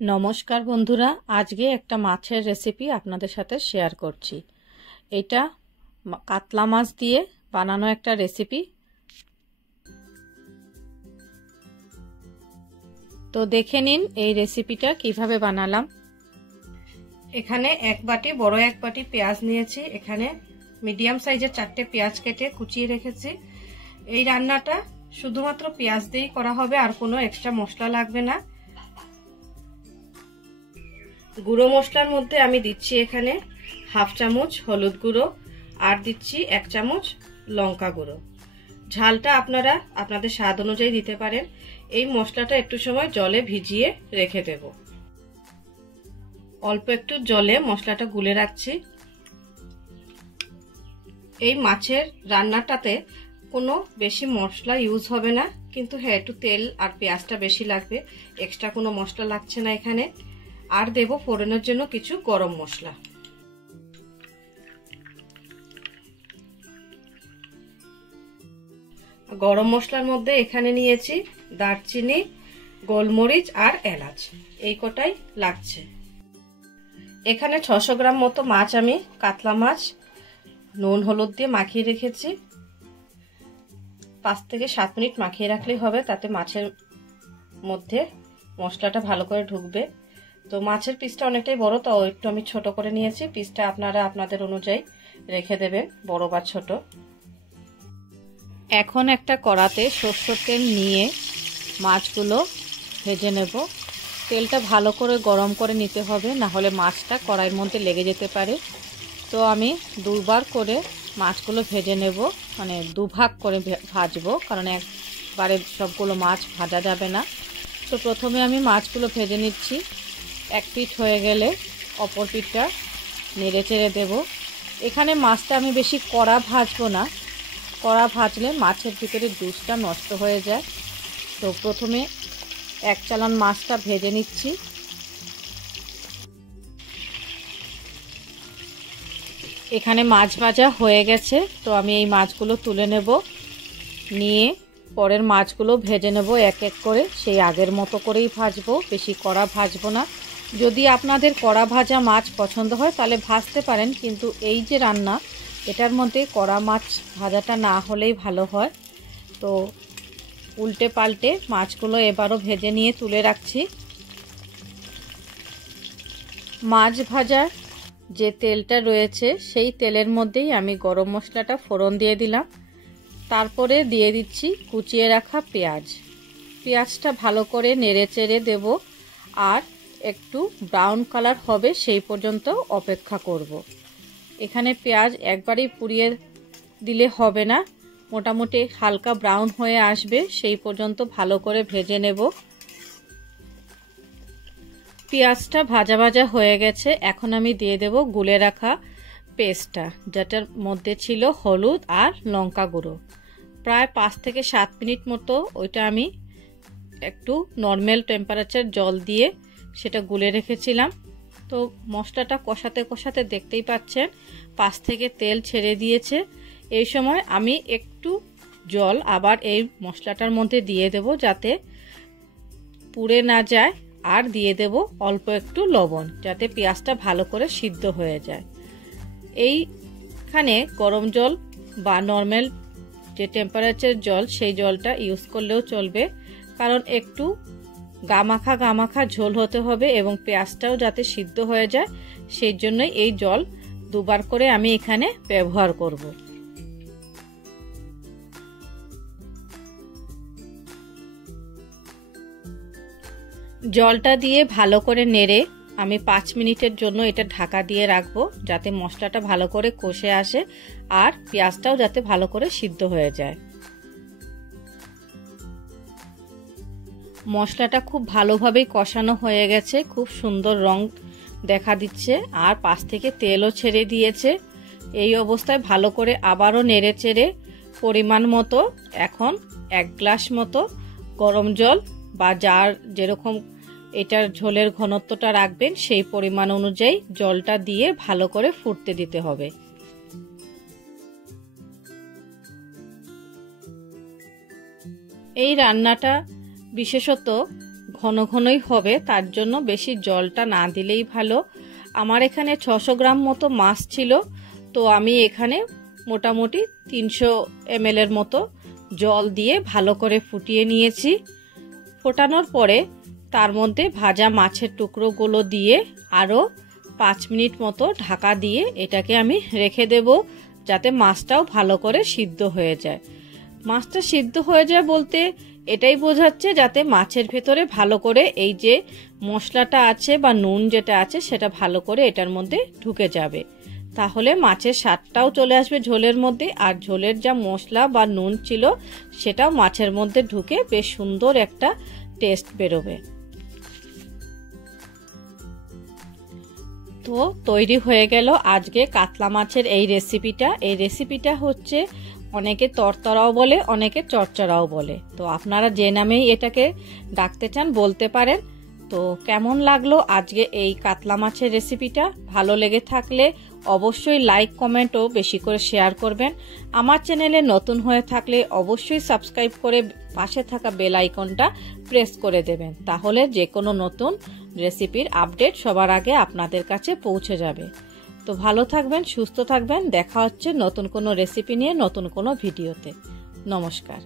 নমস্কার বন্ধুরা, আজকে একটা মাছের রেসিপি আপনাদের সাথে শেয়ার করছি। এটা কাতলা মাছ দিয়ে বানানো একটা রেসিপি। তো দেখে নিন এই রেসিপিটা কিভাবে বানালাম। এখানে বড় এক বাটি পেঁয়াজ নিয়েছি। এখানে মিডিয়াম সাইজের 4টে পেঁয়াজ কেটে কুচিয়ে রেখেছি। এই রান্নাটা শুধুমাত্র পেঁয়াজ দিয়েই করা হবে, আর কোনো এক্সট্রা মশলা লাগবে না। গুঁড়ো মশলার মধ্যে আমি দিচ্ছি এখানে হাফ চামচ হলুদ গুঁড়ো, আর দিচ্ছি 1 চামচ লঙ্কা গুঁড়ো। ঝালটা আপনারা আপনাদের স্বাদ অনুযায়ী দিতে পারেন। এই মশলাটা একটু সময় জলে ভিজিয়ে রেখে দেব। অল্প একটু জলে মশলাটা গুলে রাখছি। এই মাছের রান্নাটাতে কোনো বেশি মশলা ইউজ হবে না, কিন্তু হ্যাঁ একটু তেল আর পেঁয়াজটা বেশি লাগবে। এক্সট্রা কোনো মশলা লাগছে না এখানে। আর দেব ফোড়নের জন্য কিছু গরম মশলা। গরম মশলার মধ্যে এখানে নিয়েছি দারচিনি, গোলমরিচ আর এলাচ, এই কটাই লাগছে। এখানে 600 গ্রাম মতো মাছ, আমি কাতলা মাছ নুন হলুদ দিয়ে মাখিয়ে রেখেছি। 5 থেকে 7 মিনিট মাখিয়ে রাখলেই হবে, তাতে মাছের মধ্যে মশলাটা ভালো করে ঢুকবে। তো মাছের পিসটা অনেকটাই বড়, তো একটু আমি ছোট করে নিয়েছি। পিসটা আপনারা আপনাদের অনুযায়ী রেখে দেবেন, বড় বা ছোট। এখন একটা কড়াতে সরষের তেল নিয়ে মাছগুলো ভেজে নেব। তেলটা ভালো করে গরম করে নিতে হবে, না হলে মাছটা কড়াইয়ের মধ্যে লেগে যেতে পারে। তো আমি দুবার করে মাছগুলো ভেজে নেব, মানে দুভাগ করে ভাজবো, কারণ একবারে সবগুলো মাছ ভাজা যাবে না। তো প্রথমে আমি মাছগুলো ভেজে নিচ্ছি। এক পিঠ হয়ে গেলে অপর পিঠটা নেড়ে চেড়ে দেবো। এখানে মাছটা আমি বেশি কড়া ভাজবো না, কড়া ভাজলে মাছের ভিতরে জুসটা নষ্ট হয়ে যায়। তো প্রথমে এক চালান মাছটা ভেজে নিচ্ছি। এখানে মাছ ভাজা হয়ে গেছে, তো আমি এই মাছগুলো তুলে নেব। নিয়ে পরের মাছগুলো ভেজে নেব এক এক করে। সেই আগের মতো করেই ভাজবো, বেশি কড়া ভাজবো না। যদি আপনাদের কড়া ভাজা মাছ পছন্দ হয় তাহলে ভাজতে পারেন, কিন্তু এই যে রান্না, এটার মধ্যে কড়া মাছ ভাজাটা না হলেই ভালো হয়। তো উল্টে পাল্টে মাছগুলো এবারও ভেজে নিয়ে তুলে রাখছি। মাছ ভাজার যে তেলটা রয়েছে সেই তেলের মধ্যেই আমি গরম মশলাটা ফোড়ন দিয়ে দিলাম। তারপরে দিয়ে দিচ্ছি কুচিয়ে রাখা পেঁয়াজ। পেঁয়াজটা ভালো করে নেড়ে চেড়ে দেব, আর একটু ব্রাউন কালার হবে সেই পর্যন্ত অপেক্ষা করব। এখানে পেঁয়াজ একবারেই পুড়িয়ে দিলে হবে না, মোটামুটি হালকা ব্রাউন হয়ে আসবে সেই পর্যন্ত ভালো করে ভেজে নেব। পেঁয়াজটা ভাজা ভাজা হয়ে গেছে। এখন আমি দিয়ে দেব গুলে রাখা পেস্টটা, যেটার মধ্যে ছিল হলুদ আর লঙ্কা গুঁড়ো। প্রায় 5 থেকে 7 মিনিট মতো ওইটা আমি একটু নর্মাল টেম্পারেচার জল দিয়ে সেটা গুলে রেখেছিলাম। তো মশলাটা কষাতে কষাতে দেখতেই পাচ্ছেন 5 থেকে তেল ছেড়ে দিয়েছে। এই সময় আমি একটু জল আবার এই মশলাটার মধ্যে দিয়ে দেব, যাতে পুড়ে না যায়। আর দিয়ে দেব অল্প একটু লবণ, যাতে পেঁয়াজটা ভালো করে সিদ্ধ হয়ে যায়। এইখানে গরম জল বা নর্মাল যে টেম্পারেচার জল, সেই জলটা ইউজ করলেও চলবে, কারণ একটু গামাখা গামাখা ঝোল হতে হবে এবং পেঁয়াজটাও যাতে সিদ্ধ হয়ে যায়, সেই জন্যই এই জল দুবার করে আমি এখানে ব্যবহার করব। জলটা দিয়ে ভালো করে নেড়ে আমি 5 মিনিটের জন্য এটা ঢাকা দিয়ে রাখবো, যাতে মশলাটা ভালো করে কষে আসে আর পেঁয়াজটাও যাতে ভালো করে সিদ্ধ হয়ে যায়। মশলাটা খুব ভালোভাবেই কষানো হয়ে গেছে, খুব সুন্দর রং দেখা দিচ্ছে, আর পাশ থেকে তেলও ছেড়ে দিয়েছে। এই অবস্থায় ভালো করে আবারও নেড়ে চেড়ে পরিমাণ মতো এখন 1 গ্লাস মতো গরম জল, বা যার যেরকম এটার ঝোলের ঘনত্বটা রাখবেন সেই পরিমাণ অনুযায়ী জলটা দিয়ে ভালো করে ফুটতে দিতে হবে। এই রান্নাটা বিশেষত ঘন ঘনই হবে, তার জন্য বেশি জলটা না দিলেই ভালো। আমার এখানে 600 গ্রাম মতো মাছ ছিল, তো আমি এখানে মোটামুটি 300 ml এর মতো জল দিয়ে ভালো করে ফুটিয়ে নিয়েছি। ফোটানোর পরে তার মধ্যে ভাজা মাছের টুকরোগুলো দিয়ে আরও 5 মিনিট মতো ঢাকা দিয়ে এটাকে আমি রেখে দেব, যাতে মাছটাও ভালো করে সিদ্ধ হয়ে যায়। মাছটা সিদ্ধ হয়ে যায় বলতে এটাই বোঝাচ্ছে যাতে মাছের ভেতরে ভালো করে এই যে মশলাটা আছে বা নুন যেটা আছে সেটা ভালো করে এটার মধ্যে ঢুকে যাবে। তাহলে মাছের স্বাদটাও চলে আসবে ঝোলের মধ্যে, আর ঝোলের যা মশলা বা নুন ছিল সেটাও মাছের মধ্যে ঢুকে বেশ সুন্দর একটা টেস্ট বেরোবে। তো তৈরি হয়ে গেল আজকে কাতলা মাছের এই রেসিপিটা। এই রেসিপিটা হচ্ছে অনেকে তরতরাও বলে, অনেকে চচ্চড়াও বলে, তো আপনারা যে নামেই এটাকে ডাকতে চান বলতে পারেন। তো কেমন লাগলো আজকে এই কাতলা মাছের রেসিপিটা? ভালো লেগে থাকলে অবশ্যই লাইক, কমেন্ট ও বেশি করে শেয়ার করবেন। আমার চ্যানেলে নতুন হয়ে থাকলে অবশ্যই সাবস্ক্রাইব করে পাশে থাকা বেল আইকনটা প্রেস করে দেবেন, তাহলে যে কোনো নতুন রেসিপির আপডেট সবার আগে আপনাদের কাছে পৌঁছে যাবে। তো ভালো থাকবেন, সুস্থ থাকবেন। দেখা হচ্ছে নতুন কোনো রেসিপি নিয়ে নতুন কোনো ভিডিওতে। নমস্কার।